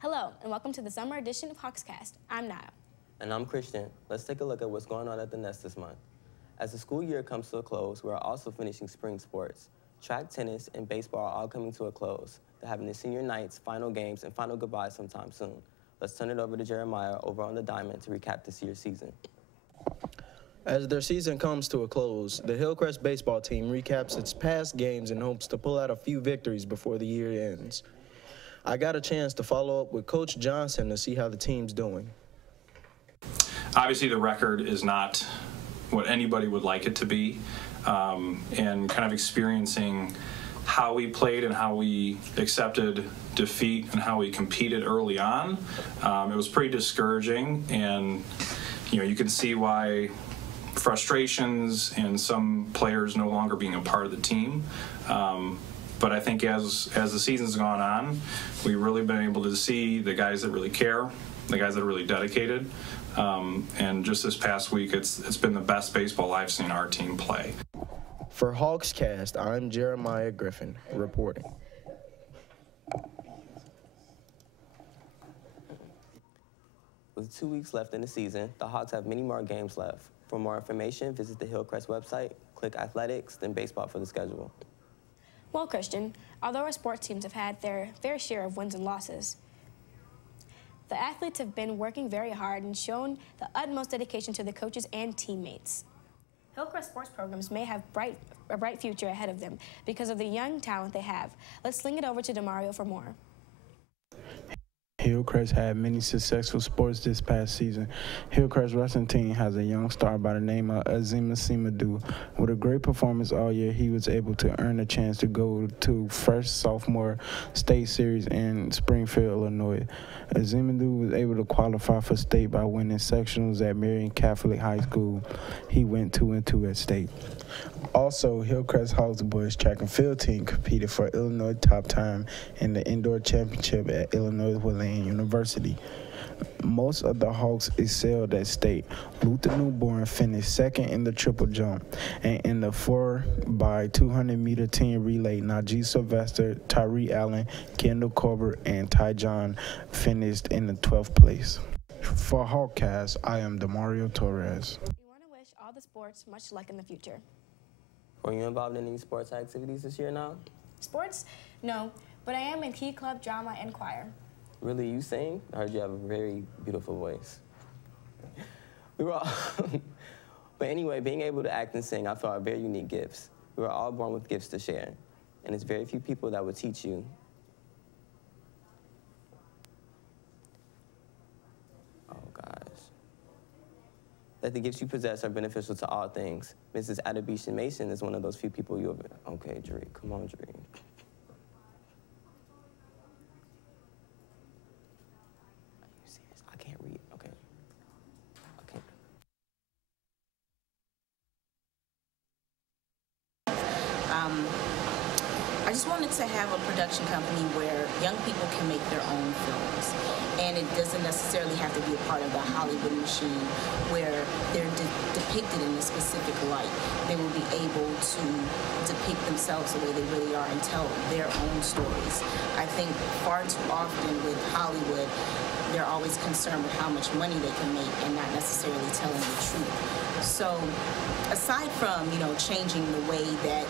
Hello, and welcome to the summer edition of Hawkscast. I'm Naya. And I'm Christian. Let's take a look at what's going on at the Nest this month. As the school year comes to a close, we are also finishing spring sports. Track, tennis, and baseball are all coming to a close. They're having the senior nights, final games, and final goodbyes sometime soon. Let's turn it over to Jeremiah over on the Diamond to recap this year's season. As their season comes to a close, the Hillcrest baseball team recaps its past games in hopes to pull out a few victories before the year ends. I got a chance to follow up with Coach Johnson to see how the team's doing. Obviously, the record is not what anybody would like it to be, and kind of experiencing how we played and how we accepted defeat and how we competed early on, it was pretty discouraging, and you can see why frustrations and some players no longer being a part of the team. But I think as the season's gone on, we've really been able to see the guys that really care, the guys that are really dedicated. And just this past week, it's been the best baseball I've seen our team play. For Hawkscast, I'm Jeremiah Griffin, reporting. With 2 weeks left in the season, the Hawks have many more games left. For more information, visit the Hillcrest website, click Athletics, then Baseball for the schedule. Well, Christian, although our sports teams have had their fair share of wins and losses, the athletes have been working very hard and shown the utmost dedication to the coaches and teammates. Hillcrest sports programs may have a bright future ahead of them because of the young talent they have. Let's sling it over to Demario for more. Hillcrest had many successful sports this past season. Hillcrest wrestling team has a young star by the name of Azima Simadu. With a great performance all year, he was able to earn a chance to go to first sophomore state series in Springfield, Illinois. Azimadu was able to qualify for state by winning sectionals at Marion Catholic High School. He went 2-2 at state. Also, Hillcrest Hawks boys track and field team competed for Illinois top time in the indoor championship at Illinois Wesleyan University. Most of the Hawks excelled at state. Luther Newborn finished second in the triple jump, and in the 4x200-meter team relay, Najee Sylvester, Tyree Allen, Kendall Colbert, and Ty John finished in the 12th place. For Hawkcast, I am Demario Torres. We want to wish all the sports much luck in the future. Were you involved in any sports activities this year now? Sports? No, but I am in Key Club, drama, and choir. Really, you sing? I heard you have a very beautiful voice. We were all but anyway, being able to act and sing, I felt are very unique gifts. We were all born with gifts to share, and it's very few people that would teach you. Oh, gosh. That the gifts you possess are beneficial to all things. Mrs. Adebisha Mason is one of those few people you have. Okay, Dree, come on, Dree. I just wanted to have a production company where young people can make their own films. And it doesn't necessarily have to be a part of the Hollywood machine where they're depicted in a specific light. They will be able to depict themselves the way they really are and tell their own stories. I think far too often with Hollywood, they're always concerned with how much money they can make and not necessarily telling the truth. So aside from, changing the way that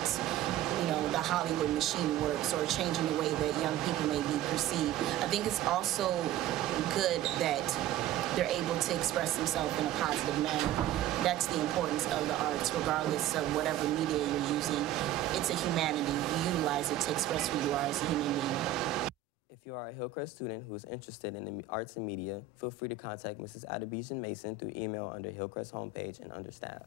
the Hollywood machine works or changing the way that young people may be perceived, I think it's also good that they're able to express themselves in a positive manner. That's the importance of the arts, regardless of whatever media you're using. It's a humanity. You utilize it to express who you are as a human being. If you are a Hillcrest student who is interested in the arts and media, feel free to contact Mrs. Adebisha Mason through email under Hillcrest homepage and under staff.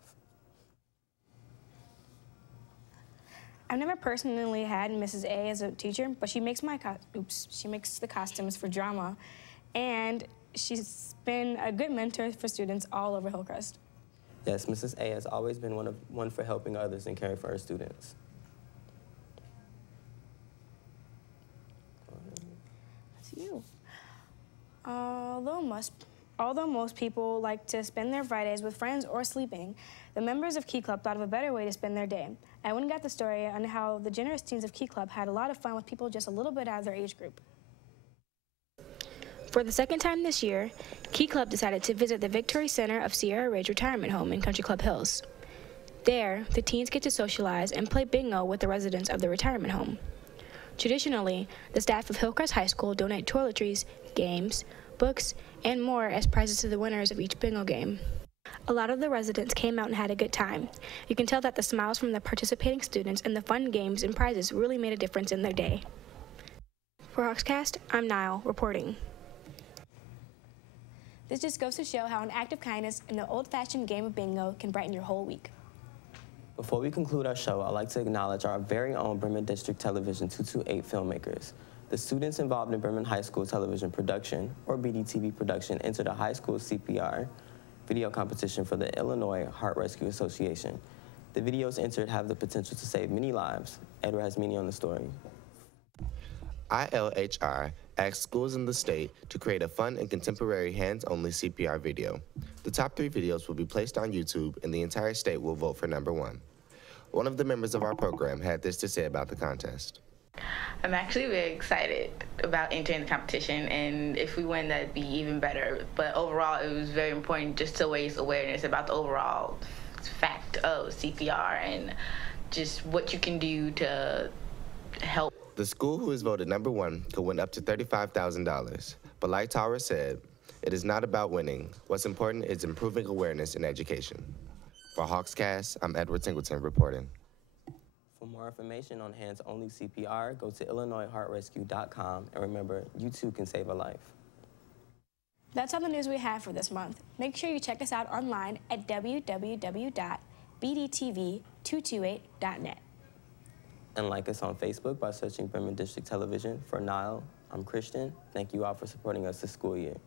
I've never personally had Mrs. A as a teacher, but she makes she makes the costumes for drama, and she's been a good mentor for students all over Hillcrest. Yes, Mrs. A has always been one for helping others and caring for her students. That's you. Although most people like to spend their Fridays with friends or sleeping, the members of Key Club thought of a better way to spend their day. I went and got the story on how the generous teens of Key Club had a lot of fun with people just a little bit out of their age group. For the second time this year, Key Club decided to visit the Victory Center of Sierra Ridge Retirement Home in Country Club Hills. There, the teens get to socialize and play bingo with the residents of the retirement home. Traditionally, the staff of Hillcrest High School donate toiletries, games, books, and more as prizes to the winners of each bingo game. A lot of the residents came out and had a good time. You can tell that the smiles from the participating students and the fun games and prizes really made a difference in their day. For Hawkscast, I'm Niall, reporting. This just goes to show how an act of kindness and an old-fashioned game of bingo can brighten your whole week. Before we conclude our show, I'd like to acknowledge our very own Bremen District Television 228 filmmakers. The students involved in Bremen High School television production, or BDTV production, entered a high school CPR video competition for the Illinois Heart Rescue Association. The videos entered have the potential to save many lives. Edward has many on the story. ILHR asked schools in the state to create a fun and contemporary hands-only CPR video. The top 3 videos will be placed on YouTube, and the entire state will vote for number 1. One of the members of our program had this to say about the contest. I'm actually very excited about entering the competition, and if we win, that'd be even better. But overall, it was very important just to raise awareness about the overall fact of CPR and just what you can do to help. The school who is voted number 1 could win up to $35,000. But like Tara said, it is not about winning. What's important is improving awareness in education. For Hawkscast, I'm Edward Singleton reporting. For more information on hands-only CPR, go to IllinoisHeartRescue.com, and remember, you too can save a life. That's all the news we have for this month. Make sure you check us out online at www.bdtv228.net. And like us on Facebook by searching Bremen District Television. For Niall, I'm Christian. Thank you all for supporting us this school year.